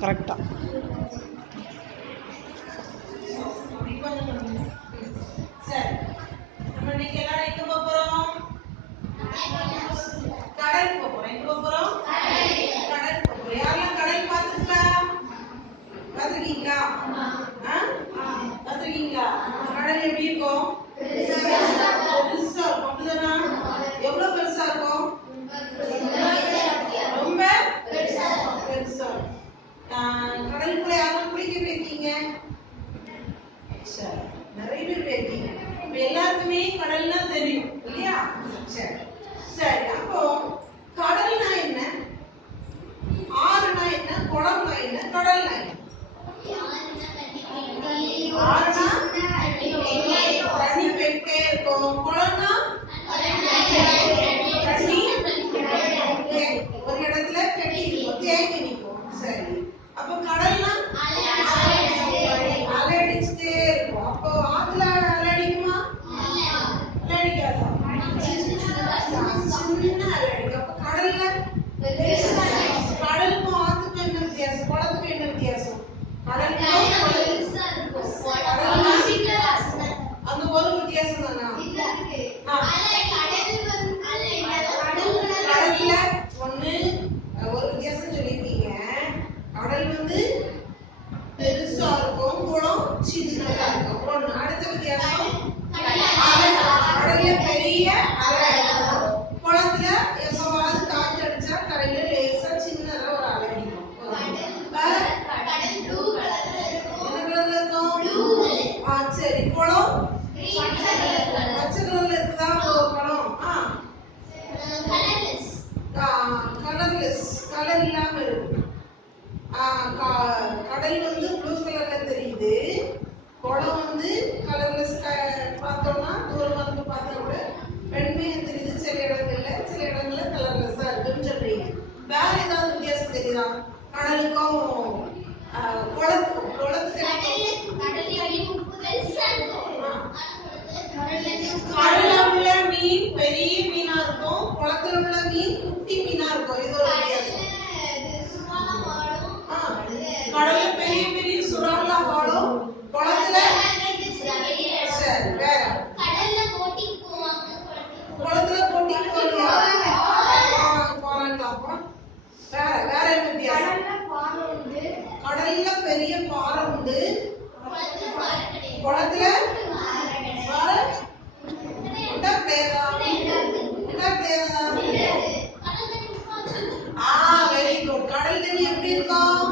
கரெக்டா சரி, நம்ம இன்னைக்கு எல்லாரும் எங்க போறோம்? கடல் போறோம். எங்க போறோம்? கடல் போறோம். யாரெல்லாம் கடல் பார்த்திருக்கீங்களா? பார்த்திருக்கீங்களா? கடல் எப்படி இருக்கும்? பெருசா இருக்கும். அப்படிதானா? எவ்வளவு பெருசா இருக்கும்? ரொம்ப பெருசா இருக்கும். கடலுக்குள்ள யாரும் குளிக்க போயிருக்கீங்க? சரி, நிறைய பேர் போயிருக்கீங்க. இப்ப எல்லாருக்குமே கடல்னா தெரியும் இல்லையா? சரி சரி, அப்போ கடல்னா என்ன, ஆறுனா என்ன, குளம்னா என்ன, கடல்னா என்ன? ஆறுனா தண்ணி போயிட்டே இருக்கும், குளம்னா தண்ணி ஒரு இடத்துல கட்டி இருக்கும், தேங்கி நிற்கும். சரி, அப்போ கடல்னா அலை அடிச்சுட்டே இருக்கும். அப்போ ஆத்துல அலை அடிக்குமா? அலை அடிக்காதா? சின்ன அலை அடிக்கும். அப்போ கடல்ல கடலுக்கும் ஆத்துக்கும் என்ன வித்தியாசம், குளத்துக்கும் என்ன வித்தியாசம்? அந்த ஒரு வித்தியாசம் தானா? கடல்ல ஒண்ணு ஒரு வித்தியாசம் சொல்லிருக்கீங்க. கடல் வந்து பெருசா இருக்கும், குளம் சின்னதா இருக்கும். ஒண்ணு. அடுத்த வித்தியாசம் கடல்ல பெரிய அலை அடிக்கும், குளத்துல எப்பவாது காற்று அடிச்சா கரையில லேசா சின்னதா ஒரு அலை அடிக்கும். சரி, குளம் பச்சை கலர்ல இருக்குதா ஒரு குளம்? கலர்லெஸ், கலர் இல்லாம இருக்கு. கடல் வந்து ப்ளூ கலர்ல தெரியுது, குளம் வந்து கலர்லெஸ். பார்த்தோம்னா தூரமா இருந்து பார்த்தா கூட வெண்மையா தெரியுது. சில இடங்கள்ல கலர்லெஸ்ஸா இருக்குன்னு சொல்றீங்க. வேற ஏதாவது வித்தியாசம் தெரியுதா கடலுக்கும் குளத்துக்கும்? கடல்ல உள்ள மீன் பெரிய மீனா இருக்கும், குளத்துல உள்ள மீன் குட்டி மீனா இருக்கும். இது ஒரு வித்தியாசம். கடல்ல பெரிய பெரிய சுறாலா வாழும், குளத்துல சரி. வேற குளத்துல போட்டிக்கு போறியா? வேற என்ன வித்தியாசம்? கடல்ல பெரிய பாறை உண்டு, குளத்துல வெரி குட். கடல் தண்ணி எப்படி இருக்கும்?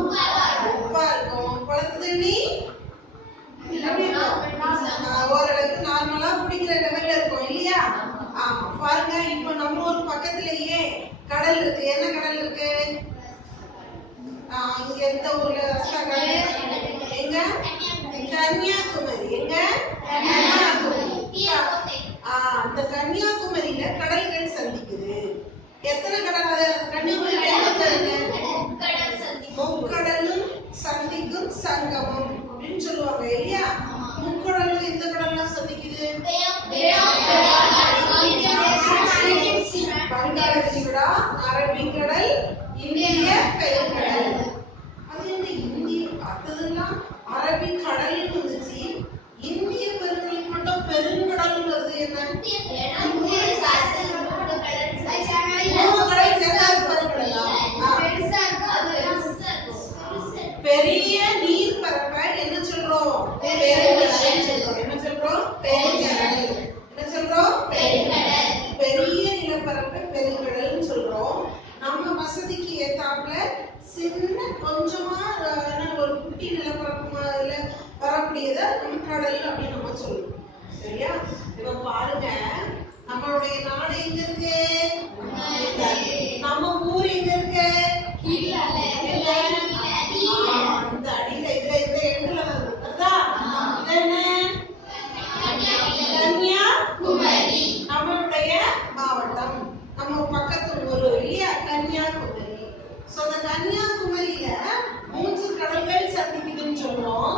உப்பா இருக்கும். குளத்து தண்ணி எப்படி இருக்கும்? ஓரளவுக்கு நார்மலா குடிக்கிற லெவல்ல இருக்கும் இல்லையா? ஆமா, பாருங்க. இப்ப நம்ம ஒரு பக்கத்திலேயே கடல் இருக்கு. என்ன கடல் இருக்கு? இங்க எந்த ஊர்ல கடல்? எங்க? கன்னியாகுமரி. எங்க? அந்த கன்னியாகுமரியில கடல்கள் சந்திக்குது. எத்தனை கடல்? அது கன்னியாகுமரி முக்கடலும் சந்திக்கும் சங்கமம் அப்படின்னு சொல்லுவாங்க இல்லையா? முக்கடலும் எந்த கடல்லாம் சந்திக்குது? வங்காள விரிகுடா, அரபிக்கடல், இந்திய பெருங்கடல். அது என்ன இந்திய பார்த்ததெல்லாம் அரபிக்கடல் வந்துச்சு, இந்திய பெருங்கடல் மட்டும் பெருங்கடல் வருது. என்ன பெரிய நீர் பரப்ப என்ன சொல்றோம்? பெருங்கடல் சொல்றோம். என்ன சொல்றோம்? பெருங்கடல். என்ன சொல்றோம்? பெருங்கடல். பெரிய நிலப்பரப்பை பெருங்கடல் சொல்றோம். நம்ம வசதிக்கு ஏத்தாப்புல சின்ன கொஞ்சமா ஒரு குட்டி நிலப்பரப்பு அதுல வரக்கூடியதை நம்ம கடல் அப்படின்னு நம்ம சொல்லுவோம். சரியா? இப்ப பாருங்க, நம்மளுடைய நாடு எங்க இருக்கு? நம்ம ஊர் எங்க இருக்கு? இந்த அடியில இந்த எண்டுல வருதா? கன்னியாகுமரி நம்மளுடைய மாவட்டம், நம்ம பக்கத்து ஊர் இல்லையா? கன்னியாகுமரி. அந்த கன்னியாகுமரியில 3 கடல்கள் சந்திக்குதுன்னு சொல்றோம்.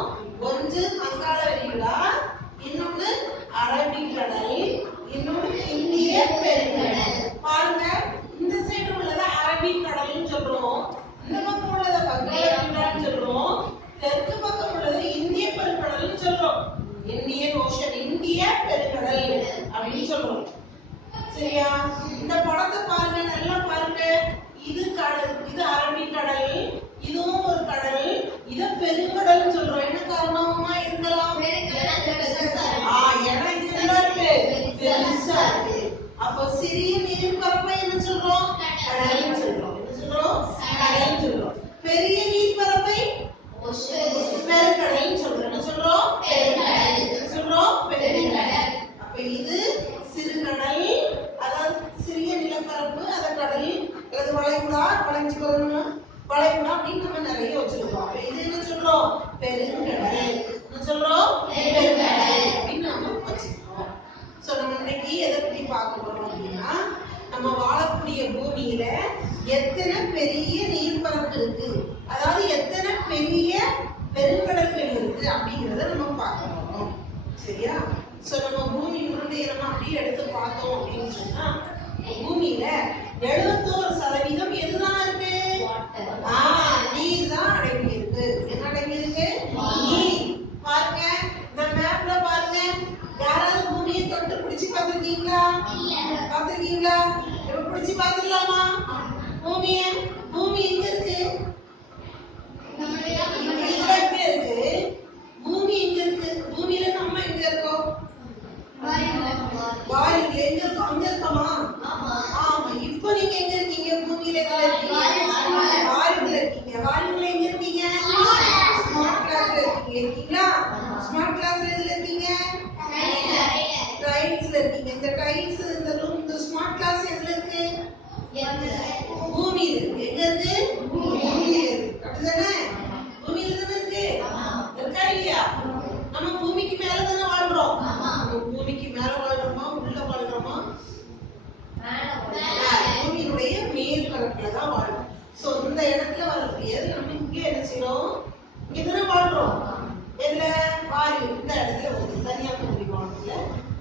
ஒன்று வங்காள விரிகுடா, இன்னொன்னு அரபிக்கடல், இன்னொன்னு இந்திய பெருங்கடல். பாருங்க, இந்த சைடு உள்ளத அரபிக்கடல்னு சொல்றோம், இந்த பக்கம் உள்ளத இந்தியன் ஓஷன், இந்திய பெருங்கடல் அப்படின்னு சொல்றோம். சரியா? இந்த படத்தை பாருங்க, நல்லா பாருங்க. இது கடல், இது அரபிக்கடல், இதுவும் ஒரு கடல். இத பெருங்கடல் சொல்றோம். என்ன காரணமா இருக்கலாம்? ஏன்னா இது என்ன இருக்கு? பெருசா இருக்கு. அப்போ சிறிய நீர்ப்பரப்பை என்ன சொல்றோம்? கடல்னு சொல்றோம். என்ன சொல்றோம்? கடல்னு சொல்றோம். பெரிய நீர்ப்பரப்பை பெருங்கடல்னு சொல்றோம். என்ன சொல்றோம்? பெருங்கடல். என்ன சொல்றோம்? பெருங்கடல். அப்ப இது சிறுகடல், அதாவது சிறிய நிலப்பரப்பு, அத கடல் அல்லது வளைகுடா, வளைஞ்சுக்கணும், வளைகுடா அப்படின்னு நம்ம நிறைய வச்சிருக்கோம். இது என்ன சொல்றோம்? பெருங்கடல். என்ன சொல்றோம்? பெருங்கடல் அப்படின்னு நம்ம வச்சிருக்கோம். சோ நம்ம இன்னைக்கு எதை பத்தி பார்க்க போறோம் அப்படின்னா, நம்ம வாழக்கூடிய பூமியில எத்தனை பெரிய நீர்ப்பரப்பு இருக்கு, அதாவது எத்தனை பெரிய பெருங்கடல்கள் இருக்கு அப்படிங்கறத நம்ம பார்க்க போறோம். சரியா? சோ நம்ம பூமி உருண்டையை நம்ம அப்படியே எடுத்து பார்த்தோம் அப்படின்னு சொன்னா, பூமியில 71% எதுதான் இருக்கு? நீர் தான் அடங்கி இருக்கு. என்ன அடங்கி இருக்கு? நீர். பாருங்க, இந்த மேப்ல பாருங்க. யாராவது பூமியை தொட்டு பிடிச்சு பார்த்திருக்கீங்களா? பார்த்திருக்கீங்களா? இப்ப பிடிச்சு பார்த்துடலாமா பூமியை? பூமி எங்க இருக்கு? இருக்கு. பூமி எங்க இருக்கு? பூமியில நம்ம எங்க இருக்கோம்? வாயுல எங்க இருக்கோம்? அங்க இருக்கோமா? ஆமா. இப்போ நீங்க எங்க இருக்கீங்க? பூமியில வாயுல இருக்கீங்க. வாயுல எங்க இருக்கீங்க? ஸ்மார்ட் கிளாஸ்ல இருக்கீங்களா? ஸ்மார்ட் கிளாஸ்ல எதுல இருக்கீங்க? டைல்ஸ்ல இருக்கீங்க. இந்த டைல்ஸ், இந்த ரூம், இந்த ஸ்மார்ட் கிளாஸ் எதுல இருக்கு? பூமியில இருக்கு. எங்க இருக்கு? பூமியில இருக்கு. அப்படிதானே? பூமியில தானே இருக்கு. இருக்கா இல்லையா? நம்ம பூமிக்கு மேல தானே வாழ்றோம். பூமிக்கு மேல வாழ்றோமா, உள்ள வாழ்றோமா? பூமியினுடைய மேற்பரப்புல தான் வாழ்றோம். சோ இந்த இடத்துல வரக்கூடியது நம்ம இங்க என்ன செய்யறோம்? இங்க தானே வாழ்றோம். எதுல? வாயு. இந்த இடத்துல வந்து கன்னியாகுமரி மாவட்டத்துல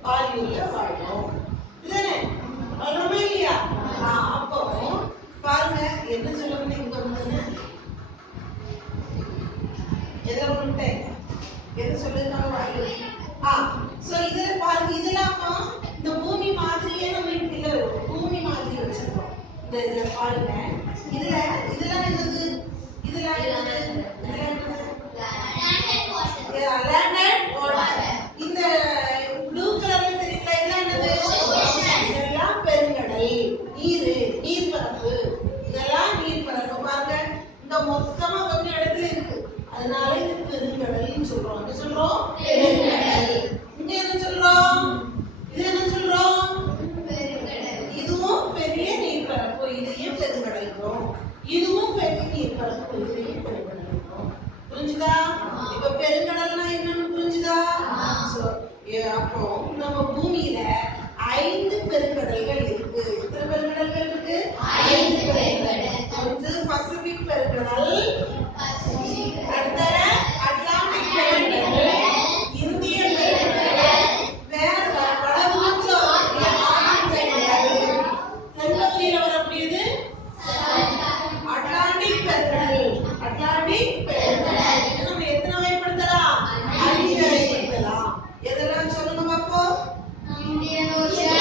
வாயுல வாழ்றோம். இதுதானே வாழ்றோமா இல்லையா? அப்போ பாருங்க, என்ன சொல்ல இங்க வந்து எதை வந்துட்டேன், எது சொல்லிருக்காங்க? வாயு. சோ இதுல பாருங்க, இதெல்லாமா இந்த பூமி மாதிரியே நம்ம இப்ப பூமி மாதிரி வச்சிருக்கோம். இதுல பாருங்க, இதெல்லாம் என்னது? இதெல்லாம் என்னது? Land and water. இந்த ப்ளூ கலர்ல தெரியுதா? இதெல்லாம் என்னது? இதெல்லாம் பெருங்கடல். நீர்ப்பரப்பு. இதெல்லாம் நீர்ப்பரப்பு. பாருங்க, இந்த மொத்தமா கொஞ்சம் இடத்துல இருக்கு, அதனால இது பெருங்கடல்னு சொல்றோம். என்ன சொல்றோம்? பெருங்கடல். இங்க என்ன சொல்றோம்? இது என்ன சொல்றோம்? பெருங்கடல். இதுவும் பெரிய நீர்ப்பரப்பு, இதையும் பெருங்கடல்றோம். இதுவும் பெரிய நீர்ப்பரப்பு, இதையும் பெருங்கடல்றோம். புரிஞ்சுதா? இப்ப பெருங்கடல்னா என்னன்னு புரிஞ்சுதா? அப்போ நம்ம பூமியில 5 பெருங்கடல்கள் இருக்கு. எத்தனை பெருங்கடல்கள் இருக்கு? 5 பெருங்கடல். ஒன்று பசிபிக் பெருங்கடல், அடுத்த அட்லாண்டிக் பெருங்கடல், இந்திய பெருங்கடல், வேற வடமூச்சு பெருங்கடல், தென்பகுதியில வரக்கூடியது அட்லாண்டிக் பெருங்கடல். அட்லாண்டிக் பெருங்கடல் நம்ம எத்தனை வகைப்படுத்தலாம்? 5 வகைப்படுத்தலாம். எதெல்லாம் சொல்லுங்க பாப்போம்? Indian ocean,